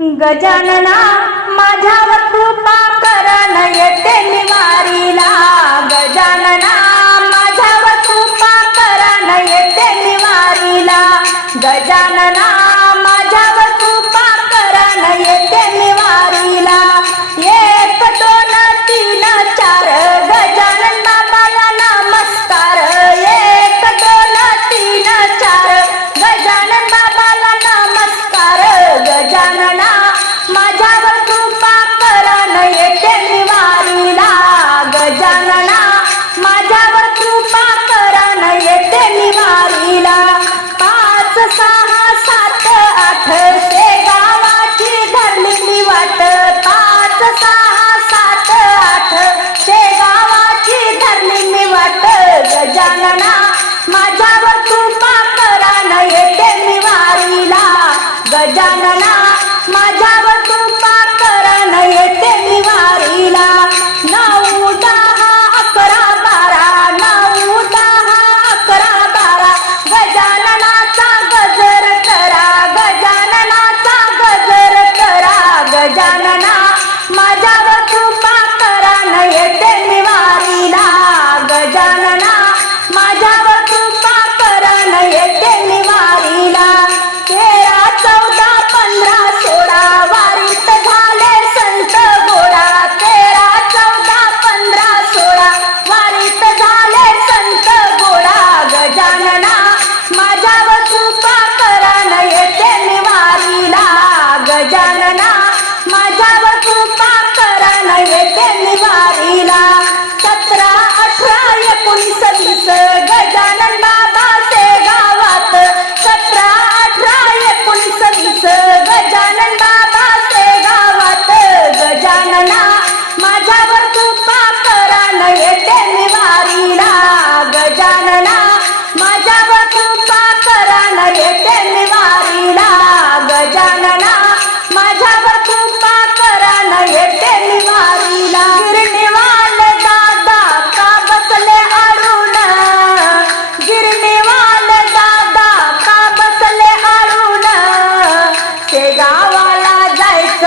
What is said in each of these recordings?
गजानना माझ्यावर कृपा करण येते मी गजानना माझ्यावर कृपा करण येते मी गजानना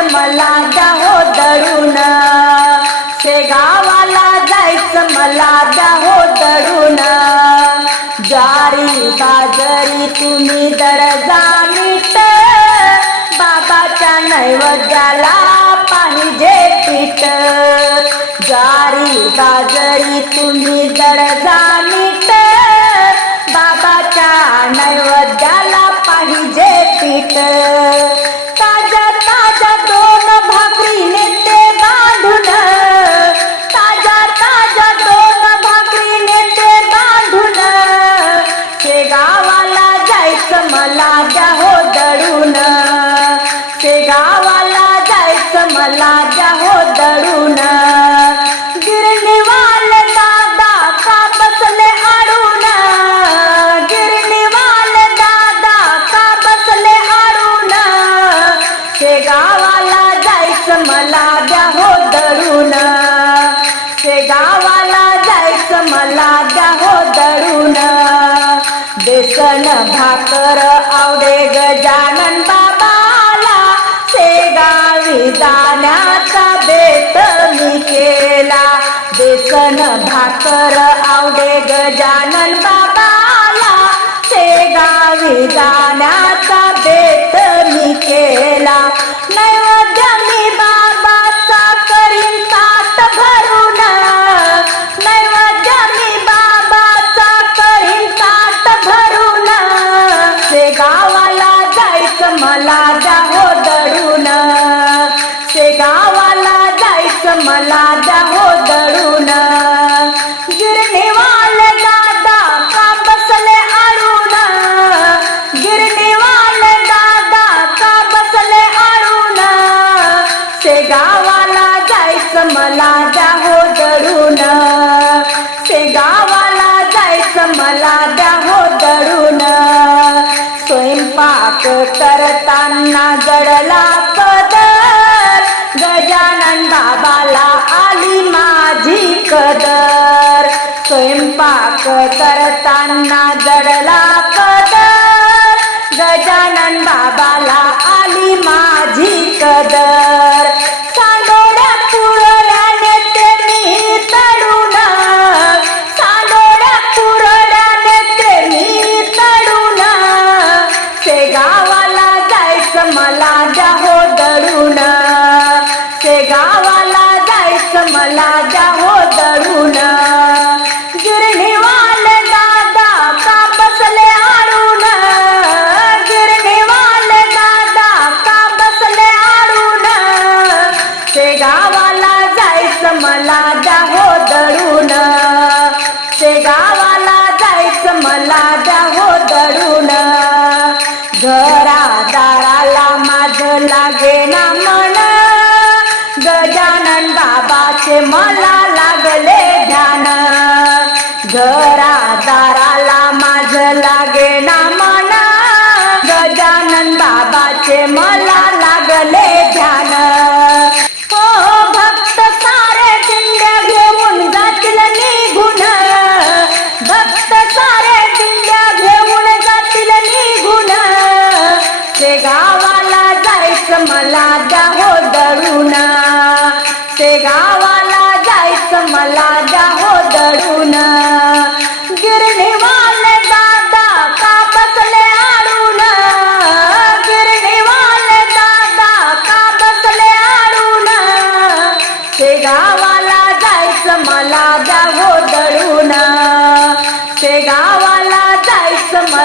जायचं मला दाहो दडून शेगावाला जायचं मला दाहो दरुण. ज्वारी बाजरी तुम्ही दडजा मीठ बाबाच्या नैवद्याला पाहिजे पीठ. जारी बाजरी तुम्ही दडजा मीठ बाबाच्या नैव আল্লাহ करताना जडला कदर. गजानन बाबाला आली माझी कदर.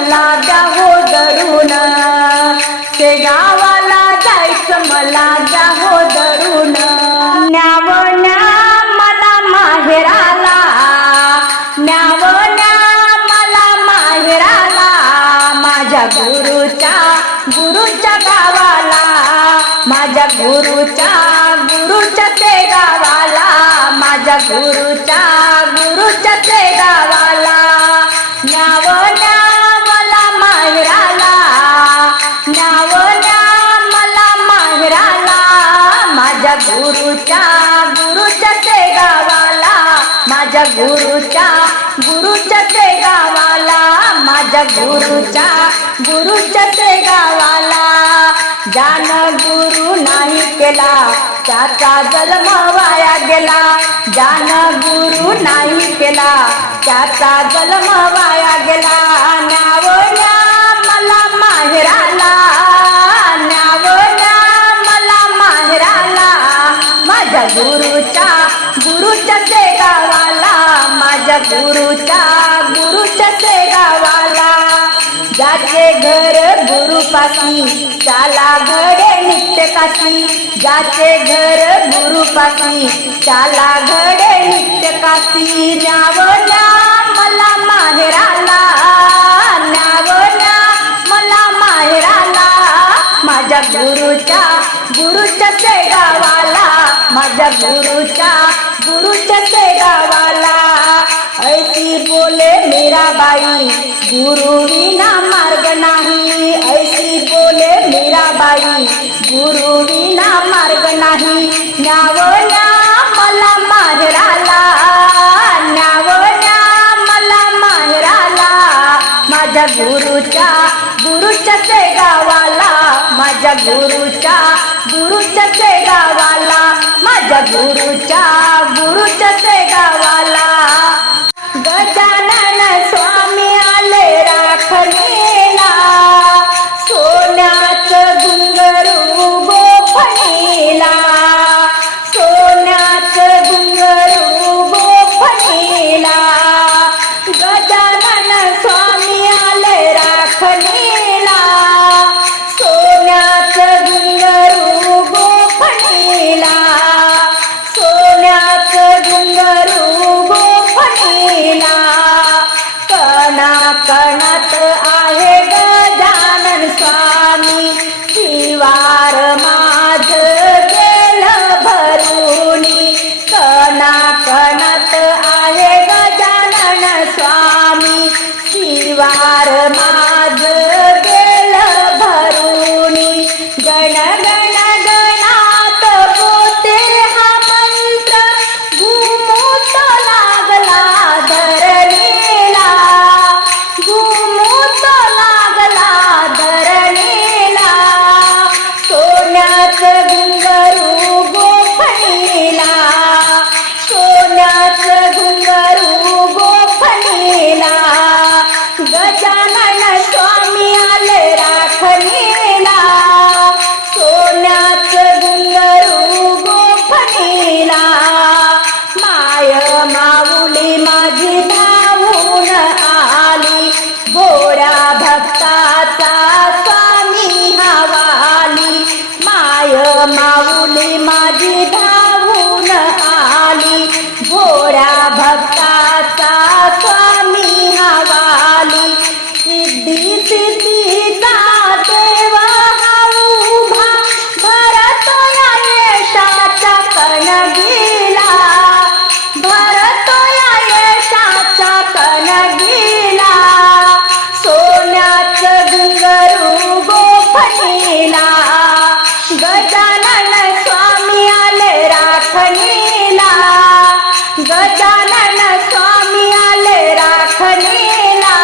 मला द्या हो दडून ते गावाला जायचं मला द्या हो दडून न्यावण्या मला माहेराला. न्यावण्या मला माहेराला. माझ्या गुरुच्या गुरुच्या गावाला. माझ्या गुरुच्या गुरुच्या ते गावाला. माझ्या गुरुच्या गुरुच्या गुरुच्या गुरुच्या ते गावाला माझ्या गुरुच्या गुरुच्या ते गावाला. जान गुरु नाही केला त्याचा जन्म वाया गेला. जान गुरु नाही केला त्याचा जन्म वाया गेला. नावण्या मला माहेराला नावण्या मला माहेराला. माझ्या गुरुचा गुरुच्या गुरुच्या गुरुच्या ते गावाला ज्याचे घर गुरुपाशी चाला घडे नित्य काशी ज्याचे घर गुरुपाशी चाला घडे नित्य काशी न्यावला मला माहेराला. न्यावला मला माहेराला. माझ्या गुरुच्या गुरुच्या ते गावाला माझ्या गुरुच्या गुरुच्या ते गुरु विना मार्ग नहीं ऐसी बोले मेरा बाई. गुरु विना मार्ग नाही न्यावण्या मला माहेराला. न्यावण्या मला माहेराला. माझ्या गुरुच्या गुरुच्या गावाला. माझ्या गुरुच्या गुरुच्या गावाला. माझ्या गुरुच्या गुरुच्या राखणीला सोन्याचं घुंगरू गोफणीला सोन्याचं घुंगरू गोफणीला कणा कणात आहे गजानन स्वामी. शिवार माझ गेलं भरुनी. कणा कणात आहे गजानन स्वामी. शिवार मा ಗುಂಗರು राखणीला गजानन स्वामी आले राखणीला. गजानन स्वामी आले राखणीला.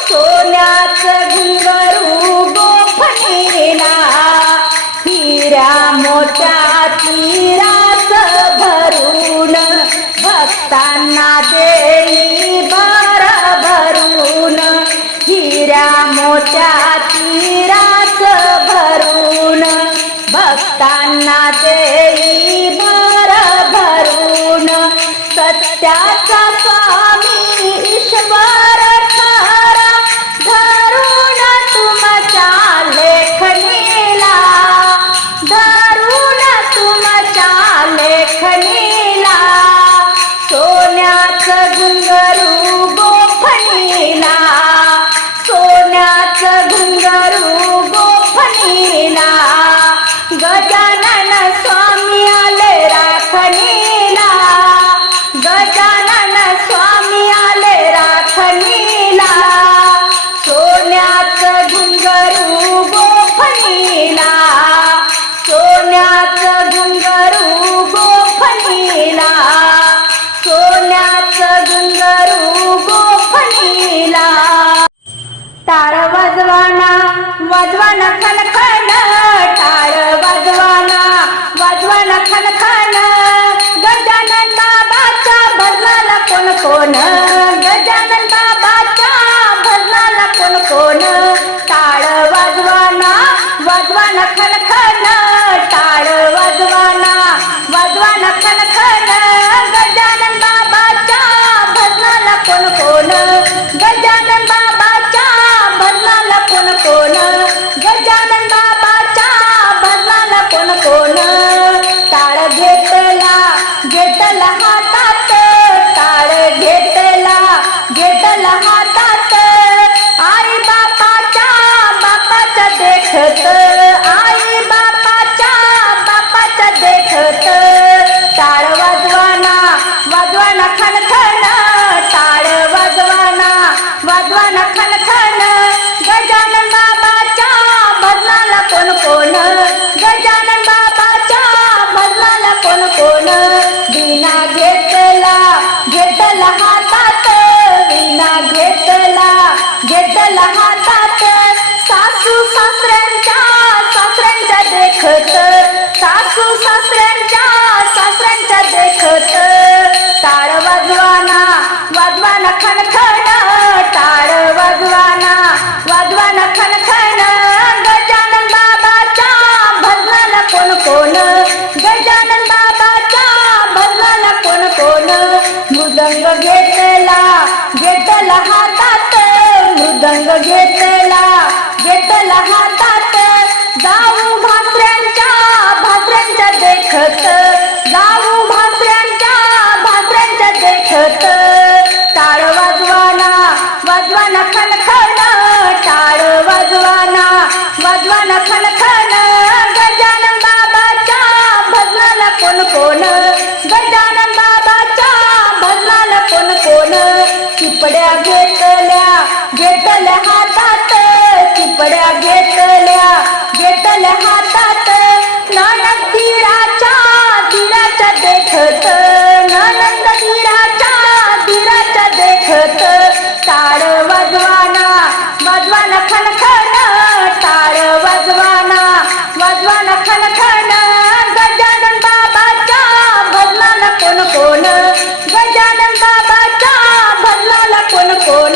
सोन्याच घुंगरू गोफणीला हिऱ्या मोठ्या तीरास भरून भक्तांना देई भर भरून. हिऱ्या मोठ्या tanna chee कोण?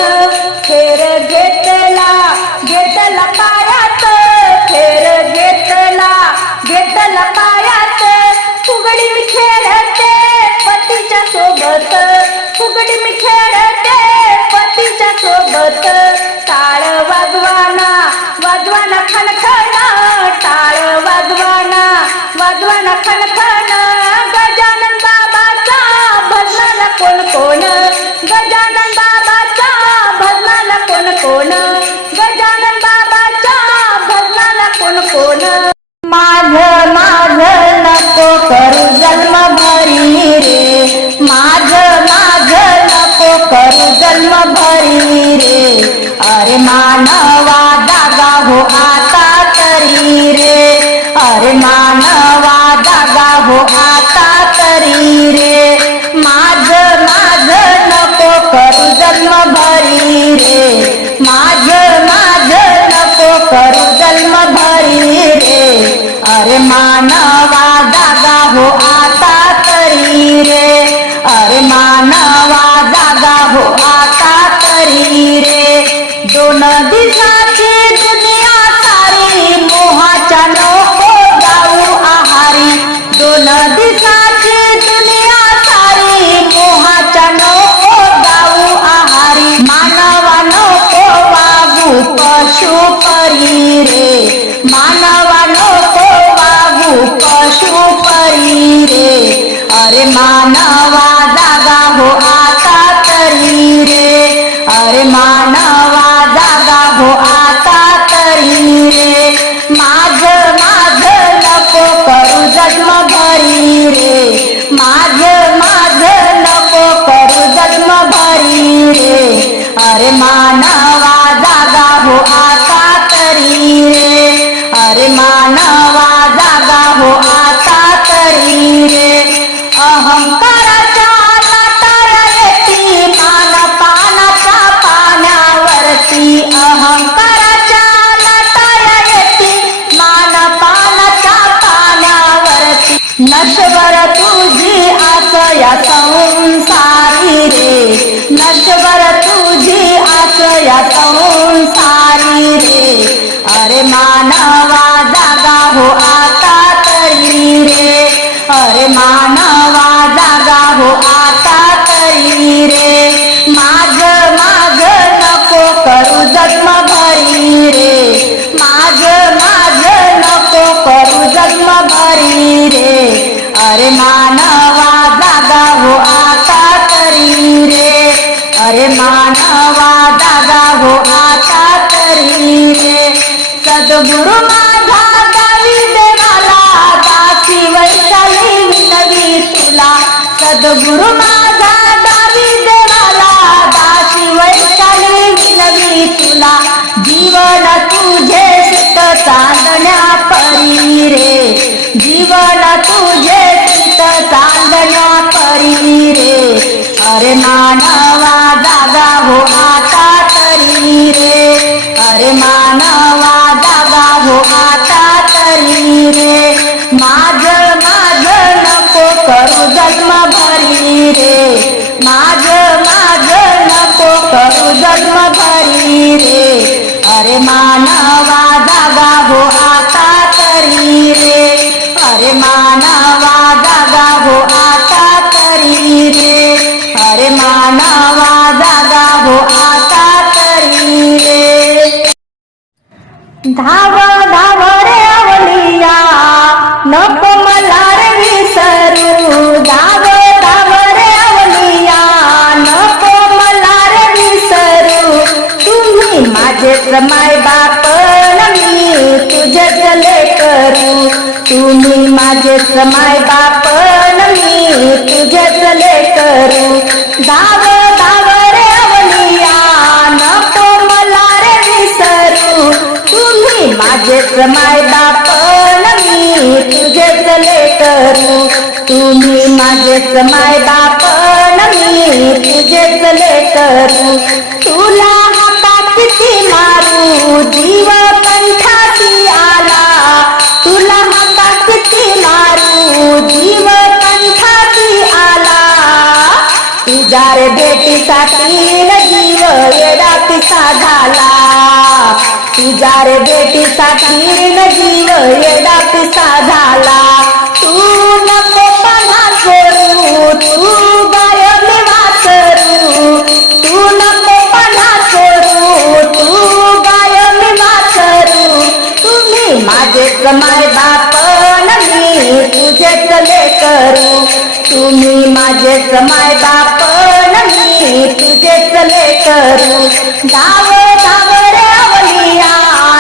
खेर घेतला घेतला पायात. खेर घेतला घेतला पायात. फुगडी मी खेळते पतीच्या सोबत. फुगडी मी खेळते पतीच्या सोबत. टाळ वाजवाना वाजवाना खणखण. टाळ वाजवाना वाजवाना खणखण. गजानन बाबाचा भजनाला कोण कोण? कोण? गजानन बाबाच्या भजनाला कोण कोण? माझ माझ नको करू जन्म भरी रे. माझ माझ नको करू जन्म भरी रे. अरे मानवा दादा हो आता तरी रे. अरे मानवा दादा हो आता तरी रे. نشر अरे मानवा जागा हो आता तरी रे. अरे मानवा जागा हो आता तरी रे. सद्गुरु माझा गावी देवाला दासी वैशाली विनवी तुला. सद्गुरु माझा अरे मानवा जागा हो आता तरी रे. अरे मानवा जागा हो आता तरी रे. धाव धाव रे अवलिया. नको मला रे विसरू. धाव धाव रे अवलिया. नको मला रे विसरू. तुम्ही माझे माय बाप मी तुझे चले करू. तुम्ही माझेच माय बाप मी तुझेच लेकरू. धाव धाव रे अवलिया नको मला रे विसरू. तुम्ही माझेच माय बाप मी तुझेच लेकरू. तुम्ही माझेच माय बाप मी तुझेच लेकरू. बेटीसाठी जीव येडा पिसा झाला तुझ्या रे बेटीसाठी जीव येडा पिसा झाला तू नको पणा करू तू गायब वासरू तू नको पणा करू तू गायब वासरू तुम्ही माझे माय बाप तुझे तुझेच लेकरू. तुम्ही माझे माय बाप न मी तुझेच लेकरू धाव धाव रे अवलिया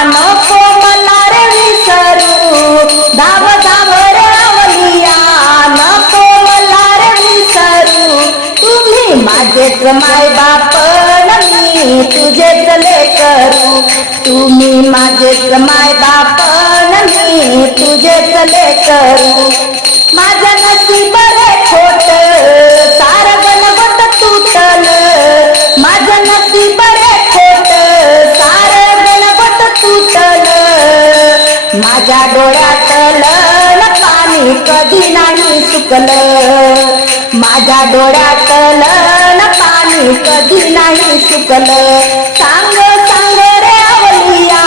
नको मला रे विसरू. धाव धाव रे अवलिया नको मला रे विसरू. तुम्ही माझेच माय बाप मी तुझे चले करू. तुम्ही माझेच माय बाप मी मी चले करू. माझं नशीब रे खोट माझ्या डोळ्यातलं पाणी कधी नाही सुकलं माझ्या डोळ्यातलं पाणी कधी नाही सुकलं सांग सांग रे अवलिया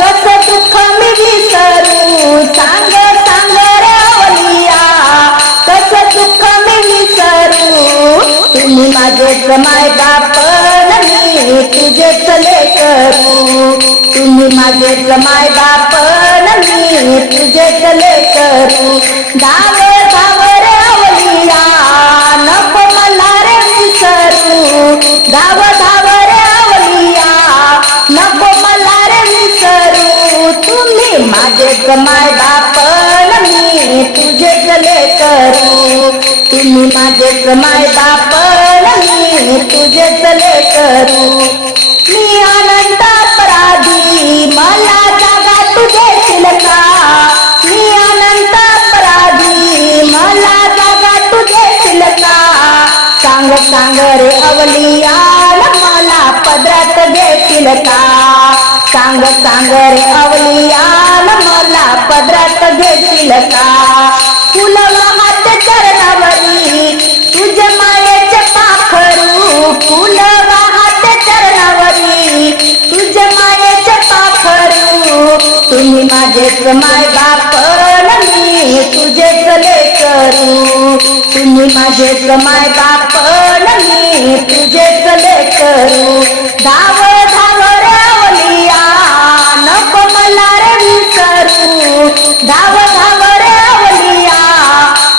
कस दुःख मी विसरू? सांग सांग रे अवलिया कस दुःख मी विसरू? तुम्ही माझेच माय बाप मी तुझेच लेकरू. तुम्ही माझेच माय बाप न मी तुझेच लेकरू धाव धाव रे अवलिया नको मला रे विसरू धाव धाव रे अवलिया नको मला रे विसरू तुम्ही माझे कमाय बाप मी तुझे चले करू. तुम्ही माझे कमाय बाप मी तुझे चले करू. सांग रे अवली अवलिया मला पदरात घेतील का? सांग सांग रे अवलिया मला पदरात घेतील का? फुलवा हात चरणावरी तुझ्या मायेचे पाखरू. फुलवा हात चरणावरी तुझ्या मायेचे पाखरू. तुम्ही माझेच माझेच माय बाप मी तुझेच लेकरू धाव धाव रे नको मला रे विसरू धाव धाव रे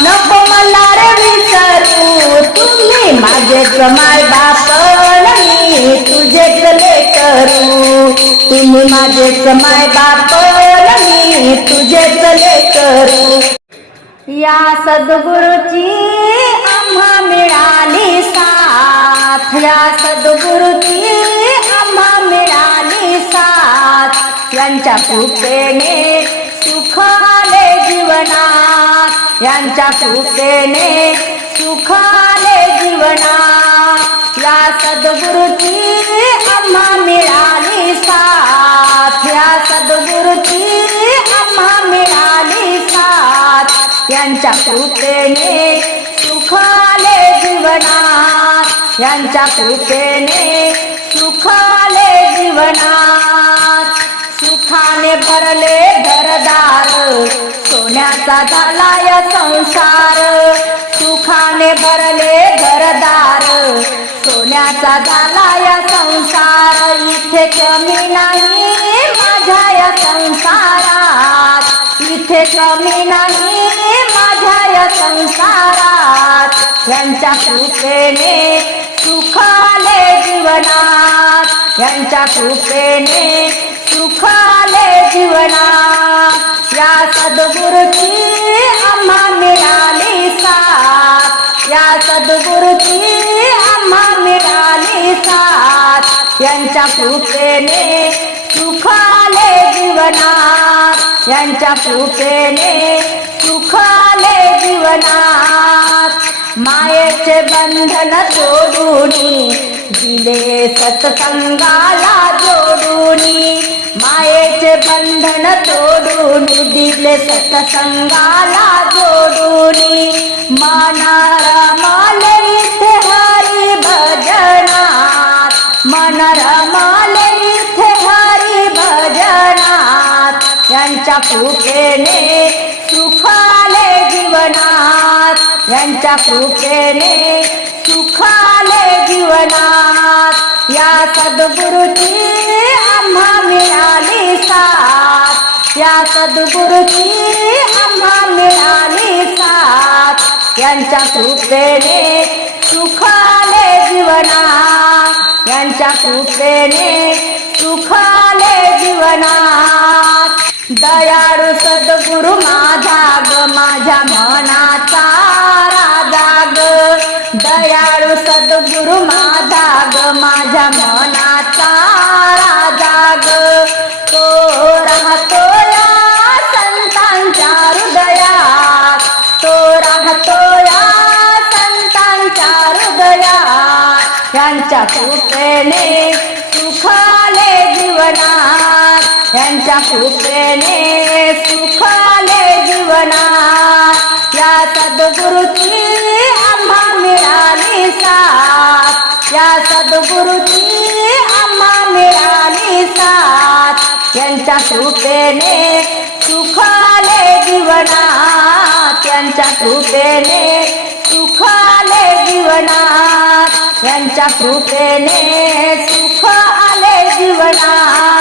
नको मला रे विसरू तुम्ही माझेच माय बाप मी तुझेच लेकरू तुम्ही माझेच माय बाप मी तुझेच लेकरू या सद्गुरुची मिळाली साथ. या सद्गुरुची आम्हा मिळाली साथ. यांच्या कृपेने सुख आले जीवनात. यांच्या कृपेने सुख आले जीवनात. या सद्गुरुची आम्हा मिळाली साथ. या सद्गुरुची आम्हा मिळाली साथ. यांच्या कृपेने सुख आले जीवनात यांच्या कृपेने सुखाले जीवनात. सुखाने भरले घरदार सोन्याचा झालाय संसार. सुखाने भरले घरदार सोन्याचा झालाय संसार. इथे कमी नाही यांच्या कृपेने सुखाले जीवनात. यांच्या कृपेने सुखाले जीवनात. या सद्गुरुची आम्हा मिळाली साथ. या सद्गुरुची आम्हा मिळाली साथ. यांच्या कृपेने सुखाले जीवनात. यांच्या कृपेने सुखाले जीवनात. मायेचे बंधन सोडूनी दिले सत्संगाला जोडून. मायेचे बंधन तोडून दिले सत्संगाला जोडून. मनार माले हरी भजनात मन रमाले इथे हरी भजनात कृपेने यांच्या कृपेने सुखाले जीवनात या सद्गुरुची आम्हा मिळाली साथ. या सद्गुरुची आम्हा मिळाली साथ. यांच्या कृपेने सुखाले जीवनात. यांच्या कृपेने सुखाले जीवनात. दयाळू सद्गुरु माझा ग माझ्या मनाचा दयाळू सद्गुरु माझा ग माझ्या मनाचा राजा ग तो राहतो या संतांच्या हृदयात. तो राहतो या संतांच्या हृदयात. यांच्या कृपेने सुखाले जीवनात. यांच्या कृपेने सुखाले जीवनात. या सद्गुरुची साथ या सद्गुरुची आम्हा मिळाली साथ यांच्या कृपेने सुखाले जीवना त्यांच्या कृपेने सुखाले जीवना यांच्या कृपेने सुख आले जीवना